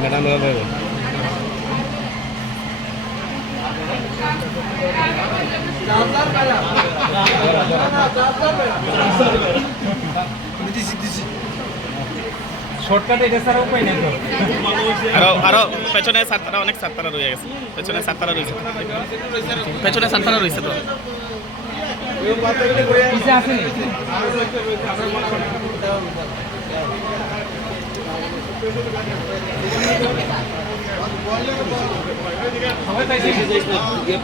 Madam shortcut এটা ছাড়া উপায় নেই তো? আরও আরও পেছনে সাতটা অনেক সাতটা রয়ে গেছে। পেছনে সাতটা রয়েছে। পেছনে সাতটা রয়েছে তো। পিছে আসেনি હવે